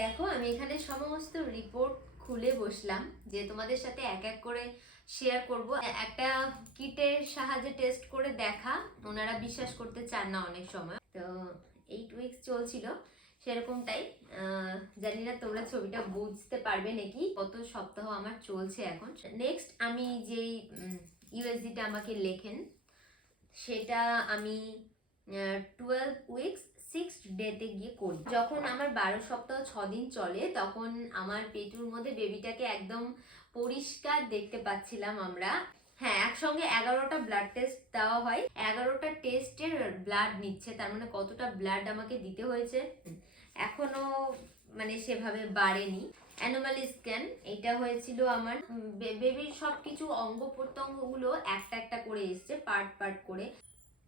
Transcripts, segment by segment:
দেখো, আমি এখানে সমস্ত রিপোর্ট খুলে বসলাম যে তোমাদের সাথে এক এক করে শেয়ার করব। একটা কিটের সাহায্যে টেস্ট করে দেখা, ওনারা বিশ্বাস করতে চান না অনেক সময়। তো এইট উইকস চলছিল, সেরকমটাই। জানি না তোমরা ছবিটা বুঝতে পারবে নাকি, কত সপ্তাহ আমার চলছে এখন। নেক্সট আমি যেই ইউএসডিটা আমাকে লেখেন, সেটা আমি টুয়েলভ উইকস সিক্স ডেতে গিয়ে করি। যখন আমার বারো সপ্তাহ ছ দিন চলে তখন আমার পেটুর মধ্যে বেবিটাকে একদম পরিষ্কার দেখতে পাচ্ছিলাম আমরা। হ্যাঁ একসঙ্গে এগারোটা ব্লাড টেস্ট দেওয়া হয়। এগারোটা টেস্টের ব্লাড নিচ্ছে তার মানে কতটা ব্লাড আমাকে দিতে হয়েছে? এখনও মানে সেভাবে বাড়েনি। অ্যানোমালি স্ক্যান এটা হয়েছিল আমার। বেবির সব কিছু অঙ্গ প্রত্যঙ্গগুলো একটা একটা করে এসছে পার্ট পার্ট করে।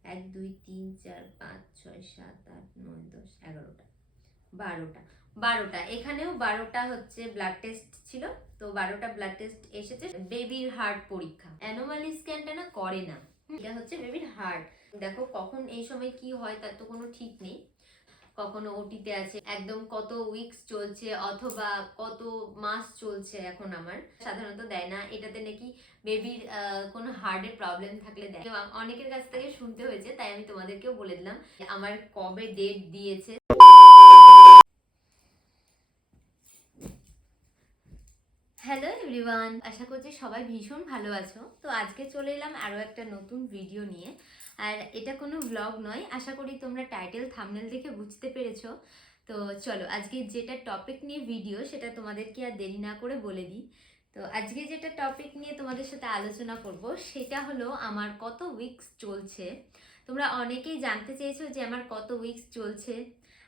এক, দুই, তিন, চার, পাঁচ, ছয়, সাত, আট, নয়, দশ, এগারোটা। বারোটা। বারোটা। এখানেও বারোটা হচ্ছে ব্লাড টেস্ট ছিল। তো বারোটা ব্লাড টেস্ট এসেছে। বেবির হার্ট পরীক্ষা। অ্যানোমালি স্ক্যানটা না করে না। এটা হচ্ছে বেবির হার্ট দেখো কখন, এই সময় কি হয়, তার তো কোনো ঠিক নেই। কখনো ওটিতে আছে। একদম কত উইকস চলছে অথবা কত মাস চলছে এখন আমার। সাধারণত দেয় না। এটাতে নাকি বেবির কোনো হার্টের প্রবলেম থাকলে দেয়। অনেকের কাছ থেকে শুনতে হয়েছে, তাই আমি তোমাদেরকেও বলে দিলাম আমার কবে ডেট দিয়েছে। হ্যালো এভরিওয়ান আশা করছি সবাই ভীষণ ভালো আছো। তো আজকে চলে এলাম আরও একটা নতুন ভিডিও নিয়ে। আর এটা কোনো ব্লগ নয়। আশা করি তোমরা টাইটেল থামনেল দেখে বুঝতে পেরেছ। তো চলো, আজকে যেটা টপিক নিয়ে ভিডিও সেটা তোমাদেরকে আর দেরি না করে বলে দিই। তো আজকে যেটা টপিক নিয়ে তোমাদের সাথে আলোচনা করব, সেটা হলো আমার কত উইকস চলছে। তোমরা অনেকেই জানতে চেয়েছো যে আমার কত উইকস চলছে।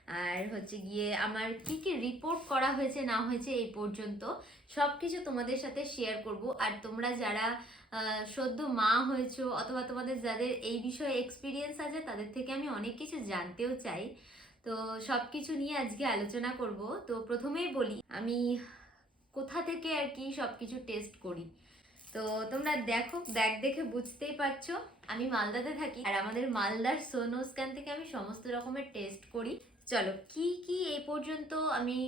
আর হচ্ছে গিয়ে আমার কি কি রিপোর্ট করা হয়েছে, না হয়েছে এই পর্যন্ত সব কিছু তোমাদের সাথে শেয়ার করব। আর তোমরা যারা সদ্য মা হয়েছো অথবা তোমাদের যাদের এই বিষয়ে এক্সপিরিয়েন্স আছে, তাদের থেকে আমি অনেক কিছু জানতেও চাই। তো সব কিছু নিয়ে আজকে আলোচনা করব। তো প্রথমেই বলি, আমি কোথা থেকে আর কি সব কিছু টেস্ট করি? তো তোমরা দেখো ব্যাগ দেখে বুঝতেই পারছ। আমি মালদাতে থাকি আর আমাদের মালদার সোনো স্ক্যান থেকে আমি সমস্ত রকমের টেস্ট করি। চলো, কি কি এই পর্যন্ত আমি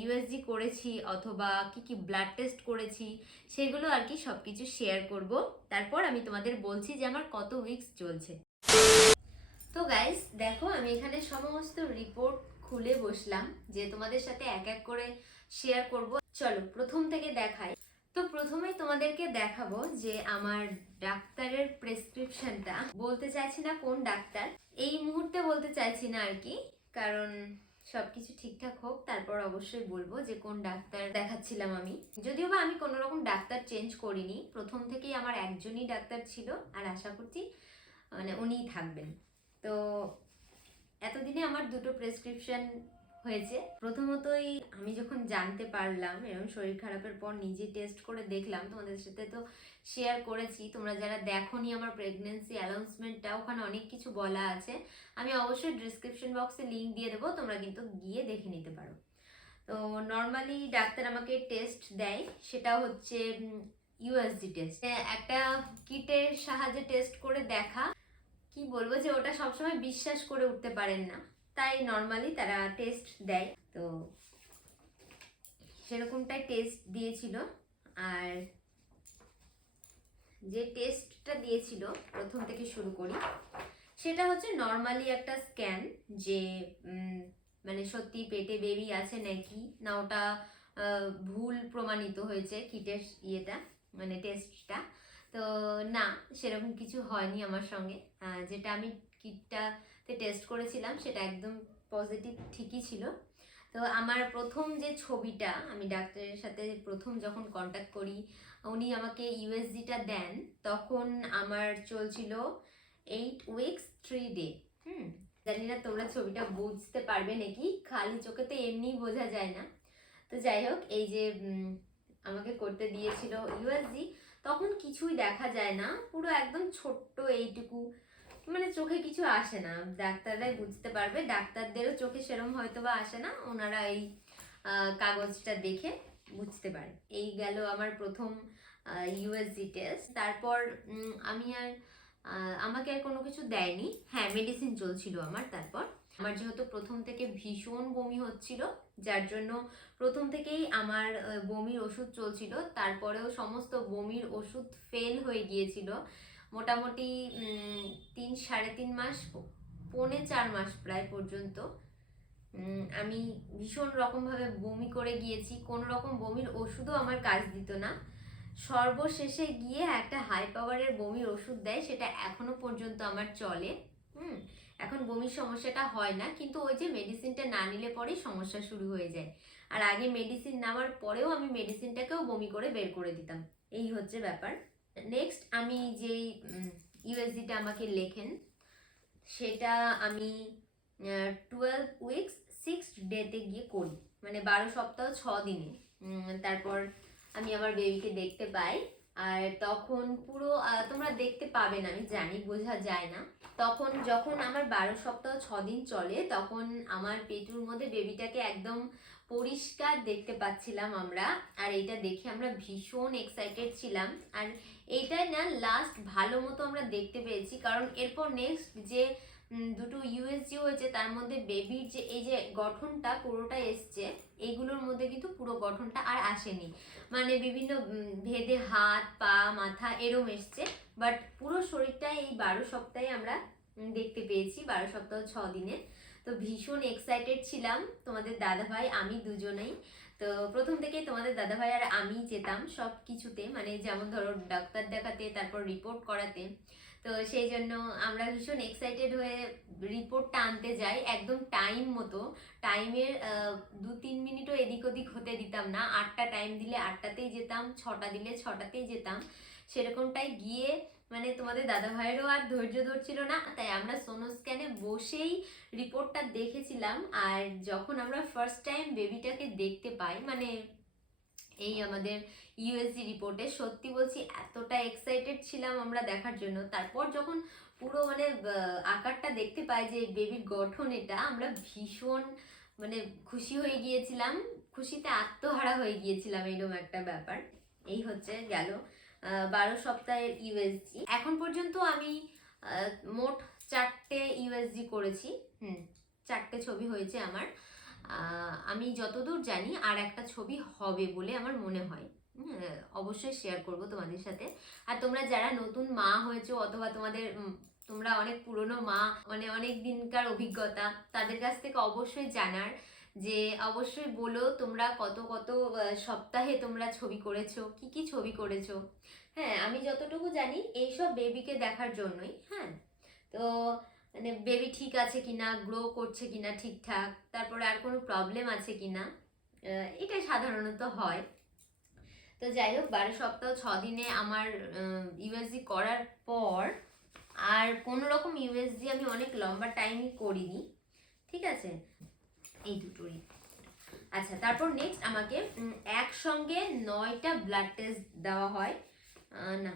ইউএসজি করেছি অথবা কি কি ব্লাড টেস্ট করেছি, সেগুলো আর কি সব কিছু শেয়ার করব। তারপর আমি তোমাদের বলছি যে আমার কত উইকস চলছে। তো গাইস দেখো, আমি এখানে সমস্ত রিপোর্ট খুলে বসলাম যে তোমাদের সাথে এক এক করে শেয়ার করব। চলো, প্রথম থেকে দেখাই। তো প্রথমেই তোমাদেরকে দেখাবো যে আমার ডাক্তারের প্রেসক্রিপশনটা বলতে চাইছি না কোন ডাক্তার, এই মুহূর্তে বলতে চাইছি না আর কি কারণ সব কিছু ঠিকঠাক হোক, তারপর অবশ্যই বলব যে কোন ডাক্তার দেখাচ্ছিলাম আমি। যদিও বা আমি কোনো রকম ডাক্তার চেঞ্জ করিনি, প্রথম থেকেই আমার একজনই ডাক্তার ছিল আর আশা করছি মানে উনিই থাকবেন। তো এতদিনে আমার দুটো প্রেসক্রিপশন হয়েছে। প্রথমতই আমি যখন জানতে পারলাম এরকম শরীর খারাপের পর নিজে টেস্ট করে দেখলাম, তোমাদের সাথে তো শেয়ার করেছি, তোমরা যারা দেখোনি আমার প্রেগনেন্সি অ্যানাউন্সমেন্টটা ওখানে অনেক কিছু বলা আছে। আমি অবশ্যই ডিসক্রিপশন বক্সে লিঙ্ক দিয়ে দেবো, তোমরা কিন্তু গিয়ে দেখে নিতে পারো। তো নর্মালি ডাক্তার আমাকে টেস্ট দেয়, সেটা হচ্ছে ইউএসজি টেস্ট একটা কিটের সাহায্যে টেস্ট করে দেখা। কি বলব যে ওটা সবসময় বিশ্বাস করে উঠতে পারেন না। তাই নর্মালি তারা টেস্ট দেয়। তো সেরকমটাই টেস্ট দিয়েছিল। আর যে টেস্টটা দিয়েছিল, প্রথম থেকে শুরু করি, সেটা হচ্ছে নর্মালি একটা স্ক্যান যে মানে সত্যি পেটে বেবি আছে নাকি? না ওটা ভুল প্রমাণিত হয়েছে কিটের ইয়েটা মানে টেস্টটা তো না, সেরকম কিছু হয়নি আমার সঙ্গে। যেটা আমি কিটটাতে টেস্ট করেছিলাম, সেটা একদম পজিটিভ ঠিকই ছিল। তো আমার প্রথম যে ছবিটা, আমি ডাক্তারের সাথে প্রথম যখন কন্ট্যাক্ট করি, উনি আমাকে ইউএসজিটা দেন, তখন আমার চলছিল eight weeks three day hmm? জানি না তোমরা ছবিটা বুঝতে পারবে নাকি, খালি চোখে তো এমনি বোঝা যায় না। তো যাই হোক, এই যে আমাকে করতে দিয়েছিল ইউএসজি তখন কিছুই দেখা যায় না, পুরো একদম ছোট্ট এইটুকু মানে চোখে কিছু আসে না। ডাক্তাররাই বুঝতে পারবে। ডাক্তারদেরও চোখে সেরম হয়তো বা আসে না। ওনারা এই কাগজটা দেখে বুঝতে পারে। এই গেল আমার প্রথম ইউএসজি টেস্ট তারপর আমি আর আমাকে আর কোনো কিছু দেয়নি। হ্যাঁ মেডিসিন চলছিল আমার তারপর। আমার যেহেতু প্রথম থেকে ভীষণ বমি হচ্ছিল, যার জন্য প্রথম থেকেই আমার বমির ওষুধ চলছিল। তারপরেও সমস্ত বমির ওষুধ ফেল হয়ে গিয়েছিল। মোটামুটি তিন, সাড়ে তিন মাস, পৌনে চার মাস প্রায় পর্যন্ত আমি ভীষণ রকমভাবে বমি করে গিয়েছি। কোনো রকম বমির ওষুধও আমার কাজ দিত না। সর্বশেষে গিয়ে একটা হাই পাওয়ারের বমির ওষুধ দেয়, সেটা এখনও পর্যন্ত আমার চলে। হুম, এখন বমির সমস্যাটা হয় না, কিন্তু ওই যে মেডিসিনটা না নিলে পরেই সমস্যা শুরু হয়ে যায়। আর আগে মেডিসিন নেওয়ার পরেও আমি মেডিসিনটাকেও বমি করে বের করে দিতাম। এই হচ্ছে ব্যাপার। নেক্সট আমি যেই ইউএসজিটা আমাকে লেখেন, সেটা আমি টুয়েলভ উইকস সিক্স ডেতে গিয়ে করি। মানে বারো সপ্তাহ, ছ দিনে। তারপর আমি আমার বেবিকে দেখতে পাই। আর তখন পুরো তোমরা দেখতে পাবে না, আমি জানি, বোঝা যায় না। তখন যখন আমার বারো সপ্তাহ, ছ দিন চলে, তখন আমার পেটুর মধ্যে বেবিটাকে একদম পরিষ্কার দেখতে পাচ্ছিলাম আমরা। আর এটা দেখে আমরা ভীষণ এক্সাইটেড ছিলাম। আর এইটাই না লাস্ট ভালো মতো আমরা দেখতে পেয়েছি। কারণ এরপর নেক্সট যে দুটো ইউএসজি হয়েছে, তার মধ্যে বেবির যে, এই যে গঠনটা পুরোটা এসছে, এইগুলোর মধ্যে কিন্তু পুরো গঠনটা আর আসেনি। মানে বিভিন্ন ভেদে হাত, পা, মাথা এরম এসছে বাট পুরো শরীরটা এই বারো সপ্তাহে আমরা দেখতে পেয়েছি, বারো সপ্তাহ ছ দিনে। তো ভীষণ এক্সাইটেড ছিলাম। তোমাদের দাদাভাই, আমি দুজনেই। তো প্রথম থেকে তোমাদের দাদাভাই আর আমি যেতাম সব কিছুতে মানে যেমন ধরো ডাক্তার দেখাতে, তারপর রিপোর্ট করাতে। তো সেই জন্য আমরা ভীষণ এক্সাইটেড হয়ে রিপোর্টটা আনতে যাই। একদম টাইম মতো। টাইমের দু তিন মিনিটও এদিক ওদিক হতে দিতাম না। আটটা টাইম দিলে আটটাতেই যেতাম, ছটা দিলে ছটাতেই যেতাম। সেরকমটাই গিয়ে মানে তোমাদের দাদা ভাইয়েরও আর ধৈর্য ধরছিল না। তাই আমরা সোনো স্ক্যানে বসেই রিপোর্টটা দেখেছিলাম। আর যখন আমরা ফার্স্ট টাইম বেবিটাকে দেখতে পাই মানে এই আমাদের ইউএসজি রিপোর্টে সত্যি বলছি এতটা এক্সাইটেড ছিলাম আমরা দেখার জন্য। তারপর যখন পুরো মানে আকারটা দেখতে পাই যে বেবির গঠন এটা, আমরা ভীষণ মানে খুশি হয়ে গিয়েছিলাম। খুশিতে আত্মহারা হয়ে গিয়েছিলাম এরকম একটা ব্যাপার। এই হচ্ছে গেল বারো সপ্তাহের ইউএসজি এখন পর্যন্ত আমি মোট চারটে ইউএসজি করেছি। হুম, চারটে ছবি হয়েছে আমার। আমি যতদূর জানি আর একটা ছবি হবে বলে আমার মনে হয়। অবশ্যই শেয়ার করব তোমাদের সাথে। আর তোমরা যারা নতুন মা হয়েছো অথবা তোমাদের তোমরা অনেক পুরনো মা মানে অনেক দিনকার অভিজ্ঞতা, তাদের কাছ থেকে অবশ্যই জানার যে অবশ্যই বলো তোমরা কত কত সপ্তাহে তোমরা ছবি করেছ, কি কি ছবি করেছ। হ্যাঁ আমি যতটুকু জানি এইসব বেবিকে দেখার জন্যই হ্যাঁ। তো মানে বেবি ঠিক আছে কি না গ্রো করছে কি না ঠিকঠাক, তারপরে আর কোনো প্রবলেম আছে কি না এটাই সাধারণত হয়। তো যাই হোক, বারো সপ্তাহ, ছ দিনে আমার ইউএসজি করার পর আর কোনো রকম ইউএসজি আমি অনেক লম্বা টাইমই করিনি, ঠিক আছে? এই দুটোরই আচ্ছা তারপর নেক্সট আমাকে একসঙ্গে নয়টা ব্লাড টেস্ট দেওয়া হয় না,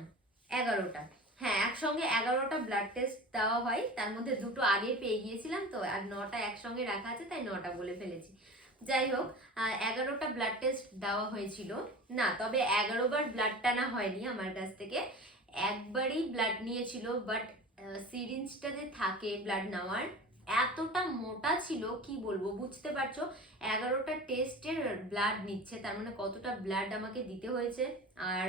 এগারোটা। হ্যাঁ একসঙ্গে এগারোটা ব্লাড টেস্ট দেওয়া হয়, তার মধ্যে দুটো আগে পেয়ে গিয়েছিলাম তো, আর নটা একসঙ্গে রাখা আছে, তাই নটা বলে ফেলেছি। যাই হোক এগারোটা ব্লাড টেস্ট দেওয়া হয়েছিল। না, তবে এগারো বার ব্লাড টানা হয়নি আমার কাছ থেকে। একবারই ব্লাড নিয়েছিল বাট সিরিঞ্জটা যে থাকে ব্লাড নেওয়ার, এতটা মোটা ছিল, কি বলব, বুঝতে পারছ? এগারোটা টেস্টের ব্লাড নিচ্ছে, তার মানে কতটা ব্লাড আমাকে দিতে হয়েছে। আর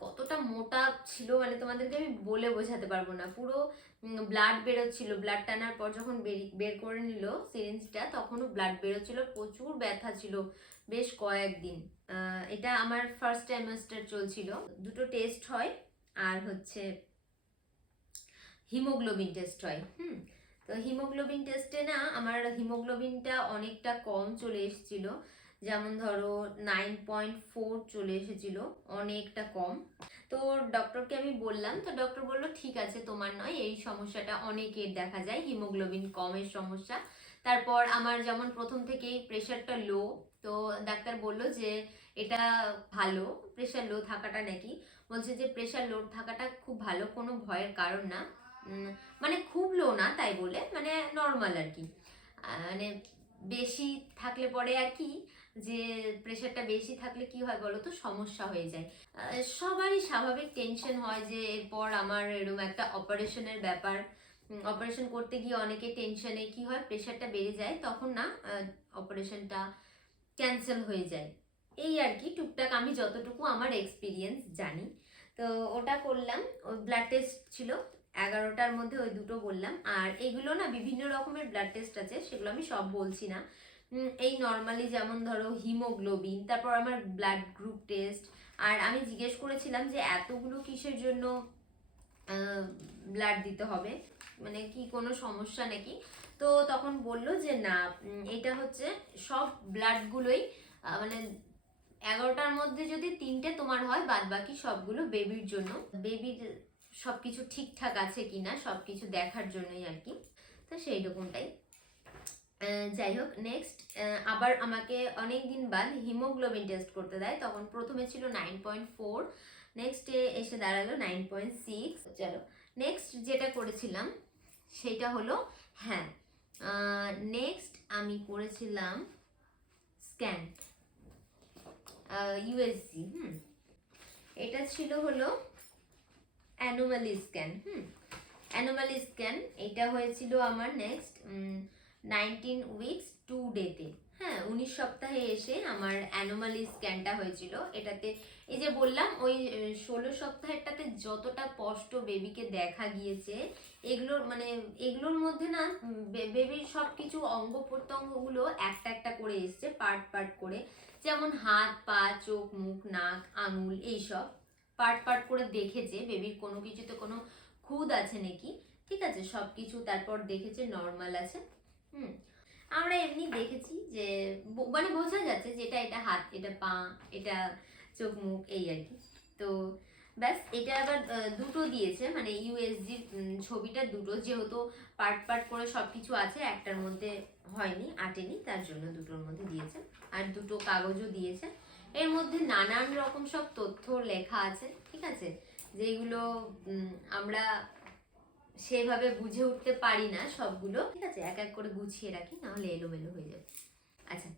কতটা মোটা ছিল মানে তোমাদেরকে আমি বলে বোঝাতে পারব না। পুরো ব্লাড বেরোচ্ছিল। ব্লাড টানার পর যখন বেরি- করে নিল সিরিঞ্জটা তখনও ব্লাড বেরোচ্ছিল প্রচুর ব্যথা ছিল বেশ কয়েকদিন। এটা আমার ফার্স্ট টাইমাস্টার চলছিল। দুটো টেস্ট হয় আর হচ্ছে হিমোগ্লোবিন টেস্ট হয়, হুম? তো হিমোগ্লোবিন টেস্টে না আমার হিমোগ্লোবিনটা অনেকটা কম চলে এসেছিল। যেমন ধরো নাইন পয়েন্ট ফোর চলে এসেছিল, অনেকটা কম। তো ডক্টরকে আমি বললাম, তো ডক্টর বলল, ঠিক আছে, তোমার নয়, এই সমস্যাটা অনেকের দেখা যায় হিমোগ্লোবিন কমের সমস্যা। তারপর আমার যেমন প্রথম থেকেই প্রেশারটা লো তো ডাক্তার বলল যে, এটা ভালো প্রেশার লো থাকাটা নাকি? বলছে যে প্রেশার লো থাকাটা খুব ভালো, কোনো ভয়ের কারণ না। মানে খুব লো না তাই বলে মানে নর্মাল আর কি। মানে বেশি থাকলে পরে আর কি যে প্রেশারটা বেশি থাকলে কি হয় বলো তো? সমস্যা হয়ে যায়। সবারই স্বাভাবিক টেনশন হয় যে এরপর আমার এরকম একটা অপারেশনের ব্যাপার। অপারেশন করতে গিয়ে অনেকে টেনশনে কি হয়? প্রেশারটা বেড়ে যায়, তখন না অপারেশনটা ক্যান্সেল হয়ে যায়। এই আর কি, টুকটাক আমি যতটুকু আমার এক্সপিরিয়েন্স জানি। তো ওটা করলাম, ওই ব্লাড টেস্ট ছিল, এগারোটার মধ্যে ওই দুটো বললাম আর এগুলো না বিভিন্ন রকমের ব্লাড টেস্ট আছে, সেগুলো আমি সব বলছি না। এই নর্মালি যেমন ধরো হিমোগ্লোবিন তারপর আমার ব্লাড গ্রুপ টেস্ট আর আমি জিজ্ঞেস করেছিলাম যে এতগুলো কিসের জন্য ব্লাড দিতে হবে? মানে কি কোনো সমস্যা নাকি? তো তখন বলল যে না এটা হচ্ছে সব ব্লাডগুলোই মানে এগারোটার মধ্যে যদি তিনটে তোমার হয় বাদ বাকি সবগুলো বেবির জন্য। বেবির সবকিছু ঠিকঠাক আছে কিনা, সবকিছু দেখার জন্যই আর কি। তো সেই রকমটাই যাই হোক নেক্সট আবার আমাকে অনেক দিন বাদ হিমোগ্লোবিন টেস্ট করতে দেয়, তখন প্রথমে ছিল নাইন পয়েন্ট ফোর নেক্সটে এসে দাঁড়াল নাইন পয়েন্ট সিক্স চলো নেক্সট যেটা করেছিলাম, সেটা হলো হ্যাঁ নেক্সট আমি করেছিলাম স্ক্যান ইউএসজি হুম, এটা ছিল হলো অ্যানোমালি স্ক্যান হুম অ্যানোমালি স্ক্যান এটা হয়েছিল আমার নেক্সট নাইনটিন উইকস টু ডেতে। হ্যাঁ উনিশ সপ্তাহে এসে আমার অ্যানোমালি স্ক্যানটা হয়েছিল। এটাতে এই যে বললাম, ওই ষোলো সপ্তাহেরটাতে যতটা স্পষ্ট বেবিকে দেখা গিয়েছে, এগুলোর মানে এগুলোর মধ্যে না বেবির সব কিছু অঙ্গ প্রত্যঙ্গগুলো একটা একটা করে এসছে, পার্ট পার্ট করে। যেমন হাত, পা, চোখ, মুখ, নাক, আঙুল, এইসব। পার্ট পার্ট করে দেখেছে, বেবির কোনো কিছুতে কোনো খুদ আছে নাকি? ঠিক আছে সব কিছু তারপর দেখেছে, নর্মাল আছে। হুম। আমরা এমনি দেখেছি যে মানে বোঝা যাচ্ছে যে এটা এটা হাত, এটা পা, এটা চোখ, মুখ, এই আর কি। তো ব্যাস, এটা আবার দুটো দিয়েছে। মানে ইউএসজি ছবিটা দুটো। যেহেতু পার্ট পার্ট করে সব কিছু আছে, একটার মধ্যে হয়নি, আটেনি, তার জন্য দুটোর মধ্যে দিয়েছে। আর দুটো কাগজও দিয়েছে। এর মধ্যে নানান রকম সব তথ্য লেখা আছে, ঠিক আছে? যেগুলো আমরা সেভাবে বুঝে উঠতে পারি না সবগুলো। ঠিক আছে, এক এক করে গুছিয়ে রাখি, নাহলে এলোমেলো হয়ে যাবে। আচ্ছা।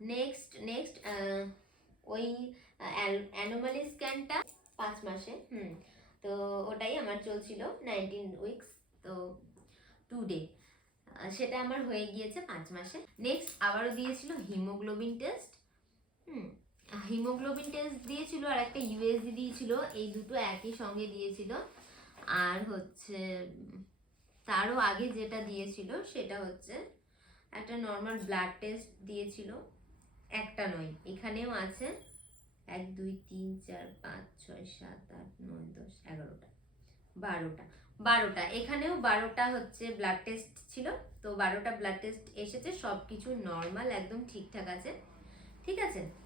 নেক্সট নেক্সট ওই অ্যানোমালি স্ক্যানটা পাঁচ মাসে, হুম। তো ওটাই আমার চলছিল নাইনটিন উইকস, তো টু ডে। সেটা আমার হয়ে গিয়েছে পাঁচ মাসে। নেক্সট আবারও দিয়েছিল হিমোগ্লোবিন টেস্ট, হুম। হিমোগ্লোবিন টেস্ট দিয়েছিল আর একটা ইউএসজি দিয়েছিল, এই দুটো একই সঙ্গে দিয়েছিল। আর হচ্ছে, তারও আগে যেটা দিয়েছিল সেটা হচ্ছে একটা নর্মাল ব্লাড টেস্ট দিয়েছিল। একটা নয়, এখানেও আছে। এক, দুই, তিন, চার, পাঁচ, ছয়, সাত, আট, নয়, দশ, এগারোটা, বারোটা বারোটা, এখানেও বারোটা হচ্ছে ব্লাড টেস্ট ছিল। তো বারোটা ব্লাড টেস্ট এসেছে সব কিছু নর্মাল একদম ঠিকঠাক আছে। ঠিক আছে?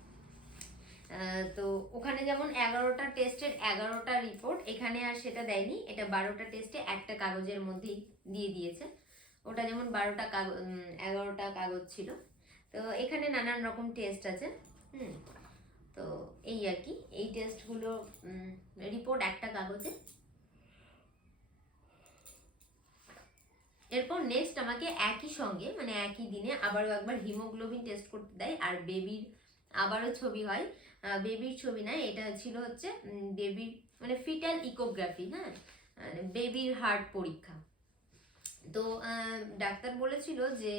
তো ওখানে যেমন এগারোটা টেস্টের এগারোটা রিপোর্ট এখানে আর সেটা দেয়নি, এটা বারোটা টেস্টে একটা কাগজের মধ্যেই দিয়ে দিয়েছে। ওটা যেমন বারোটা কাগজ এগারোটা কাগজ ছিল। তো এখানে নানান রকম টেস্ট আছে, হুম। তো এই আর কি, এই টেস্টগুলো রিপোর্ট একটা কাগজে। এরপর নেক্সট আমাকে একই সঙ্গে মানে একই দিনে আবারও একবার হিমোগ্লোবিন টেস্ট করতে দেয়, আর বেবির আবারও ছবি হয়। বেবির ছবি না, এটা ছিল হচ্ছে বেবির মানে ফিটাল ইকোগ্রাফি হ্যাঁ বেবির হার্ট পরীক্ষা। তো ডাক্তার বলেছিল যে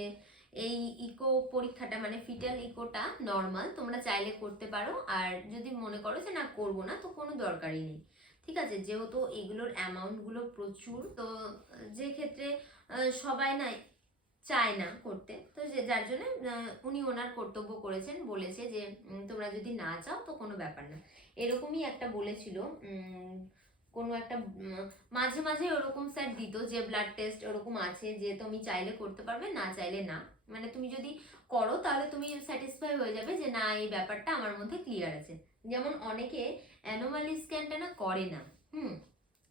এই ইকো পরীক্ষাটা মানে ফিটাল ইকোটা নর্মাল তোমরা চাইলে করতে পারো, আর যদি মনে করো যে না, করব না, তো কোনো দরকারই নেই। ঠিক আছে? যেহেতু এগুলোর অ্যামাউন্টগুলো প্রচুর, তো যে ক্ষেত্রে সবাই না চায় না করতে। তো যে, যার জন্য উনি ওনার কর্তব্য করেছেন, বলেছে যে তোমরা যদি না চাও তো কোনো ব্যাপার না। এরকমই একটা বলেছিল কোনো একটা মাঝে মাঝে ওরকম স্যার দিত যে ব্লাড টেস্ট ওরকম আছে যে, তুমি চাইলে করতে পারবে, না চাইলে না। মানে তুমি যদি করো, তাহলে তুমি স্যাটিসফাই হয়ে যাবে যে, না, এই ব্যাপারটা আমার মধ্যে ক্লিয়ার আছে। যেমন অনেকে অ্যানোমালি স্ক্যানটা না করে না, হুম?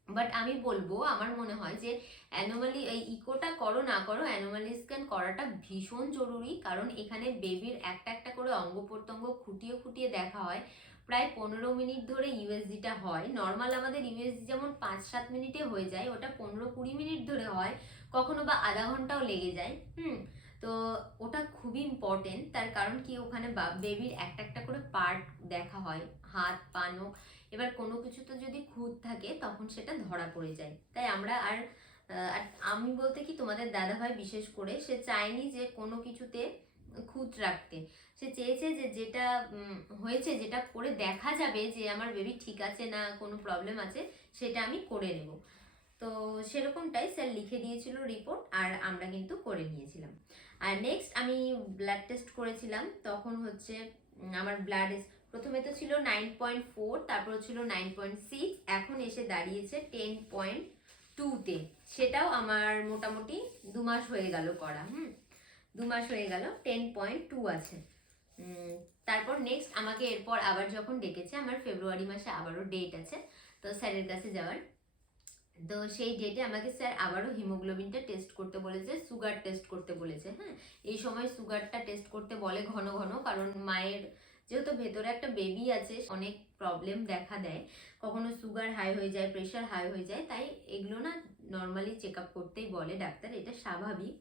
বাট আমি বলব, আমার মনে হয় যে অ্যানোমালি এই ইকোটা করো না করো অ্যানোমালি স্ক্যান করাটা ভীষণ জরুরি। কারণ এখানে বেবির একটা একটা করে অঙ্গ প্রত্যঙ্গ খুঁটিয়ে খুঁটিয়ে দেখা হয়। প্রায় পনেরো মিনিট ধরে ইউএসজিটা হয়। নর্মাল আমাদের ইউএসজি যেমন পাঁচ সাত মিনিটে হয়ে যায়, ওটা পনেরো কুড়ি মিনিট ধরে হয়। কখনো বা আধা ঘন্টাও লেগে যায়। হুম? তো ওটা খুবই ইম্পর্টেন্ট তার কারণ কি, ওখানে বেবির একটা একটা করে পার্ট দেখা হয়। হাত, পা, নখ। এবার কোনো কিছুতে যদি খুঁত থাকে, তখন সেটা ধরা পড়ে যায়। তাই আমরা আর আমি বলতে কি তোমাদের দাদাভাই বিশেষ করে, সে চায়নি যে কোনো কিছুতে খুঁত রাখতে। সে চেয়েছে যে যেটা হয়েছে, যেটা করে দেখা যাবে যে আমার বেবি ঠিক আছে না, কোনো প্রবলেম আছে, সেটা আমি করে নেব। তো সেরকমটাই স্যার লিখে দিয়েছিল রিপোর্ট আর আমরা কিন্তু করে নিয়েছিলাম। আর নেক্সট আমি ব্লাড টেস্ট করেছিলাম, তখন হচ্ছে আমার ব্লাড প্রথমে তো ছিল নাইন পয়েন্ট ফোর তারপর ছিল নাইন পয়েন্ট সিক্স এখন এসে দাঁড়িয়েছে টেন পয়েন্ট টুতে সেটাও আমার মোটামুটি দু মাস হয়ে গেল করা, হুম? দু মাস হয়ে গেল টেন পয়েন্ট টু আছে। তারপর নেক্সট আমাকে এরপর আবার যখন ডেকেছে, আমার ফেব্রুয়ারি মাসে আবারও ডেট আছে, তো স্যারের কাছে যাওয়ার। তো সেই ডেটে আমাকে স্যার আবারও হিমোগ্লোবিনটা টেস্ট করতে বলেছে সুগার টেস্ট করতে বলেছে হ্যাঁ? এই সময় সুগারটা টেস্ট করতে বলে ঘন ঘন, কারণ মায়ের যেহেতু ভেতরে একটা বেবি আছে, অনেক প্রবলেম দেখা দেয়। কখনো সুগার হাই হয়ে যায় প্রেশার হাই হয়ে যায়, তাই এগুলো না নর্মালি চেক আপ করতেই বলে ডাক্তার, এটা স্বাভাবিক।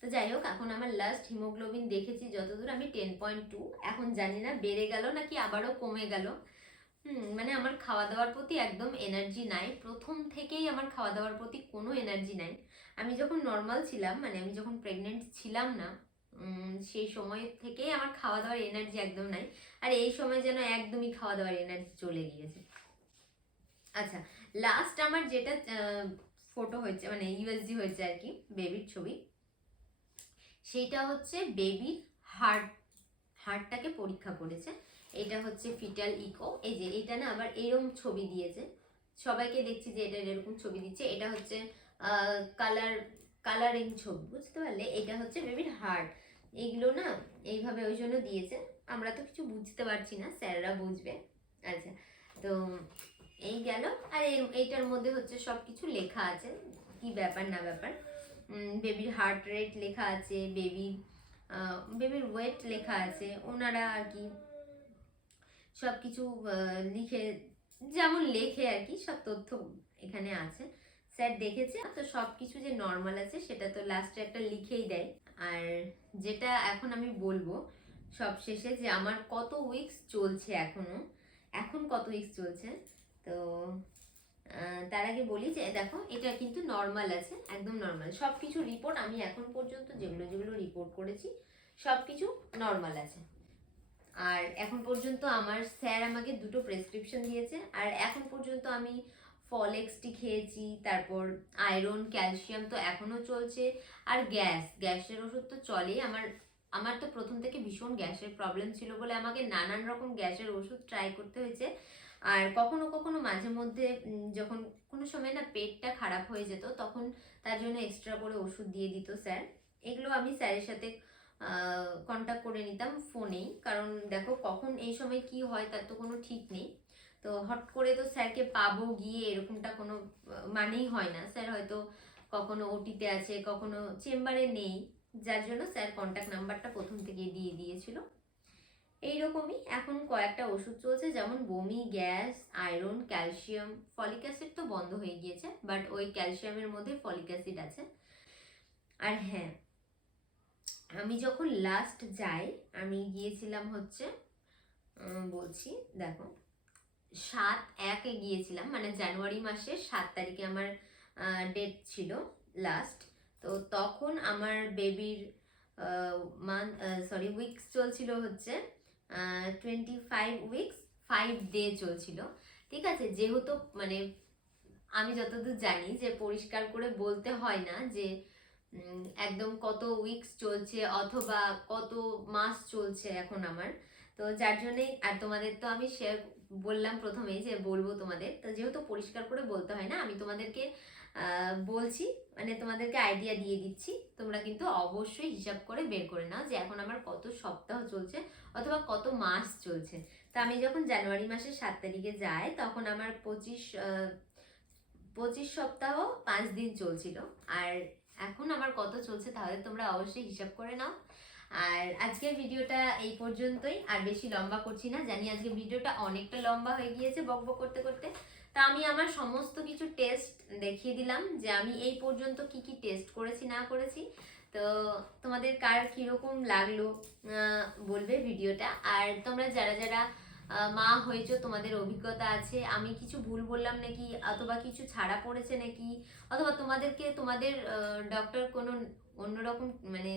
তো যাই হোক, এখন আমার লাস্ট হিমোগ্লোবিন দেখেছি, যতদূর আমি টেন পয়েন্ট টু এখন জানি না বেড়ে গেল নাকি আবারও কমে গেল। মানে আমার খাওয়া দাওয়ার প্রতি একদম এনার্জি নাই। প্রথম থেকেই আমার খাওয়া দাওয়ার প্রতি কোনো এনার্জি নাই। আমি যখন নর্মাল ছিলাম মানে আমি যখন প্রেগনেন্ট ছিলাম না সেই সময় থেকে আমার খাওয়া দাওয়ার এনার্জি একদম নাই। আর এই সময় যেন একদমই খাওয়া দাওয়ার এনার্জি চলে গিয়েছে। আচ্ছা লাস্ট আমার যেটা ফটো হয়েছে মানে ইউএসজি হয়েছে আর কি বেবির ছবি। সেইটা হচ্ছে বেবির হার্ট হার্টটাকে পরীক্ষা করেছে। এটা হচ্ছে ফিটাল ইকো এই যে, এটা না আবার এরকম ছবি দিয়েছে। সবাইকে দেখছি যে এটা এরকম ছবি দিচ্ছে। এটা হচ্ছে কালার কালারিং ছবি, বুঝতে পারলে? এটা হচ্ছে বেবির হার্ট এইগুলো না এইভাবে ওই জন্য দিয়েছে। আমরা তো কিছু বুঝতে পারছি না, স্যাররা বুঝবে। আচ্ছা তো এই গেল। আর এই- এইটার মধ্যে হচ্ছে সব কিছু লেখা আছে। কি ব্যাপার না ব্যাপার। বেবির হার্ট রেট লেখা আছে বেবি বেবির ওয়েট লেখা আছে। ওনারা আর কি সব কিছু লিখে, যেমন লেখে আর কি, সব তথ্য এখানে আছে। স্যার দেখেছে। তো সব কিছু যে নর্মাল আছে, সেটা তো লাস্টে একটা লিখেই দেয়। আর যেটা এখন আমি বলব সবশেষে যে আমার কত উইকস চলছে এখনও, এখন কত উইকস চলছে? তো তার আগে বলি যে, দেখো, এটা কিন্তু নর্মাল আছে, একদম নর্মাল সব কিছু রিপোর্ট আমি এখন পর্যন্ত যেগুলো যেগুলো রিপোর্ট করেছি সব কিছু নর্মাল আছে। আর এখন পর্যন্ত আমার স্যার আমাকে দুটো প্রেসক্রিপশন দিয়েছে, আর এখন পর্যন্ত আমি ফলেক্সটি খেয়েছি, তারপর আয়রন ক্যালসিয়াম তো এখনও চলছে, আর গ্যাস গ্যাসের ওষুধ তো চলেই। আমার আমার তো প্রথম থেকে ভীষণ গ্যাসের প্রবলেম ছিল বলে আমাকে নানান রকম গ্যাসের ওষুধ ট্রাই করতে হয়েছে। আর কখনো কখনো মাঝে মধ্যে যখন কোনো সময় না পেটটা খারাপ হয়ে যেত, তখন তার জন্য এক্সট্রা করে ওষুধ দিয়ে দিত স্যার এগুলো আমি স্যারের সাথে কন্ট্যাক্ট করে নিতাম ফোনেই কারণ দেখো কখন এই সময় কি হয় তার তো কোনো ঠিক নেই। তো হট করে তো স্যারকে পাবো গিয়ে এরকমটা কোনো, মানেই হয় না। স্যার হয়তো কখনো ওটিতে আছে, কখনো চেম্বারে নেই। যার জন্য স্যার কন্ট্যাক্ট নাম্বারটা প্রথম থেকে দিয়ে দিয়েছিল। এইরকমই এখন কয়েকটা ওষুধ চলছে, যেমন বমি, gas, iron, calcium, folic acid তো বন্ধ হয়ে গিয়েছে, বাট ওই ক্যালসিয়ামের মধ্যে ফলিক অ্যাসিড আছে। আর হ্যাঁ আমি যখন লাস্ট যাই, আমি গিয়েছিলাম হচ্ছে বলছি, দেখো সাত, একে গিয়েছিলাম মানে জানুয়ারি মাসের সাত তারিখে আমার ডেট ছিল লাস্ট তো তখন আমার বেবির মান্থ সরি উইকস চলছিল হচ্ছে twenty five weeks five day চলছিল। ঠিক আছে, যেহেতু মানে আমি যতদূর জানি যে পরিষ্কার করে বলতে হয় না যে একদম কত উইকস চলছে অথবা কত মাস চলছে এখন আমার। তো যার জন্যই আর তোমাদের তো আমি শেয়ার বললাম প্রথমেই যে বলব তোমাদের। তো যেহেতু পরিষ্কার করে বলতে হয় না, আমি তোমাদেরকে বলছি মানে তোমাদেরকে আইডিয়া দিয়ে দিচ্ছি। তোমরা কিন্তু অবশ্যই হিসাব করে বের করে নাও যে এখন আমার কত সপ্তাহ চলছে অথবা কত মাস চলছে। তা আমি যখন জানুয়ারি মাসের সাত তারিখে যাই, তখন আমার পঁচিশ পঁচিশ সপ্তাহ পাঁচ দিন চলছিল। আর এখন আমার কত চলছে তাহলে তোমরা অবশ্যই হিসাব করে নাও। আর আজকের ভিডিওটা এই পর্যন্তই। আর বেশি লম্বা করছি না, জানি আজকে ভিডিওটা অনেকটা লম্বা হয়ে গিয়েছে বকবক করতে করতে। তা আমি আমার সমস্ত কিছু টেস্ট দেখিয়ে দিলাম যে আমি এই পর্যন্ত কি কি টেস্ট করেছি, না করেছি। তো তোমাদের কার কীরকম লাগল বলবে ভিডিওটা। আর তোমরা যারা যারা মা হয়েছো, তোমাদের অভিজ্ঞতা আছে। আমি কিছু ভুল বললাম নাকি? অথবা কিছু ছাড়া পড়েছে নাকি? অথবা তোমাদেরকে, তোমাদের ডক্টর কোনো অন্যরকম মানে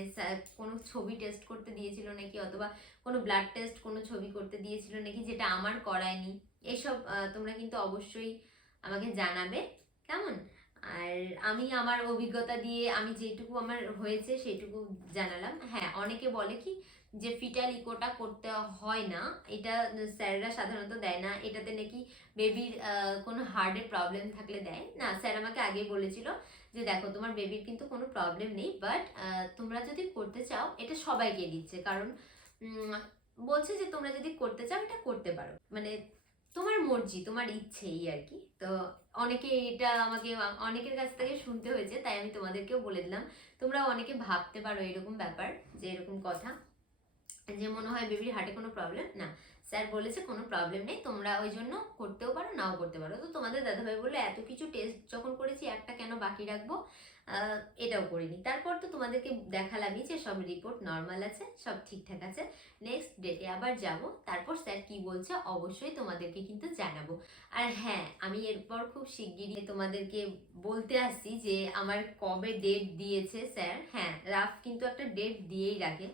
কোনো ছবি টেস্ট করতে দিয়েছিল নাকি? অথবা কোনো ব্লাড টেস্ট কোনো ছবি করতে দিয়েছিল নাকি যেটা আমার করায়নি? এসব তোমরা কিন্তু অবশ্যই আমাকে জানাবে, কেমন? আর আমি আমার অভিজ্ঞতা দিয়ে আমি যেটুকু আমার হয়েছে সেটুকু জানালাম। হ্যাঁ অনেকে বলে কি যে ফিটাল ইকোটা করতে হয় না, এটা স্যাররা সাধারণত দেয় না। এটাতে নাকি বেবির কোনো হার্টের প্রবলেম থাকলে দেয়। না, স্যার আমাকে আগে বলেছিল যে দেখো তোমার বেবির কিন্তু কোনো প্রবলেম নেই বাট তোমরা যদি করতে চাও, এটা সবাইকে দিচ্ছে। কারণ বলছে যে তোমরা যদি করতে চাও, এটা করতে পারো। মানে তোমার মর্জি, তোমার ইচ্ছে এই আর কি। তো, অনেকে এটা আমাকে, অনেকের কাছ থেকে শুনতে হয়েছে, তাই আমি তোমাদেরকেও বলে দিলাম। তোমরা অনেকে ভাবতে পারো এরকম ব্যাপার, যে এরকম কথা, যে মনে হয় বেবির হার্টে কোনো প্রবলেম না। স্যার বলেছে কোনো প্রবলেম নেই, তোমরা ওই জন্য করতেও পারো, নাও করতে পারো। তো তোমাদের দাদাভাই বলল, এত কিছু টেস্ট যখন করেছি, একটা কেন বাকি রাখব? এটাও করিনি। তারপর তো তোমাদেরকে দেখালামই যে সব রিপোর্ট নর্মাল আছে, সব ঠিকঠাক আছে। নেক্সট ডেটে আবার যাব। তারপর স্যার কি বলছে, অবশ্যই তোমাদেরকে কিন্তু জানাব। আর হ্যাঁ আমি এরপর খুব শিগগিরই তোমাদেরকে বলতে আসছি যে, আমার কবে ডেট দিয়েছে স্যার? হ্যাঁ রাফ কিন্তু একটা ডেট দিয়েই রাখে।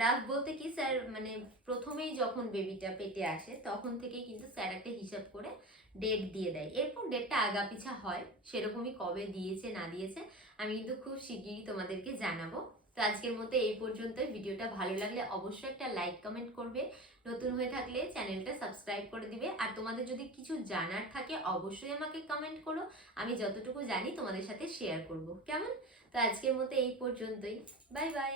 রাফ বলতে কি স্যার মানে প্রথমেই যখন বেবিটা পেটে আসে, তখন থেকেই কিন্তু স্যার একটা হিসাব করে ডেট দিয়ে দেয়। এরপর ডেটটা আগা পিছা হয়, সেরকমই কবে দিয়েছে, না দিয়েছে, আমি কিন্তু খুব শিগগিরই তোমাদেরকে জানাব। তো আজকের মতো এই পর্যন্তই। ভিডিওটা ভালো লাগলে অবশ্যই একটা লাইক কমেন্ট করবে, নতুন হয়ে থাকলে চ্যানেলটা সাবস্ক্রাইব করে দিবে। আর তোমাদের যদি কিছু জানার থাকে, অবশ্যই আমাকে কমেন্ট করো। আমি যতটুকু জানি তোমাদের সাথে শেয়ার করব। কেমন? তো আজকের মতো এই পর্যন্তই। Bye bye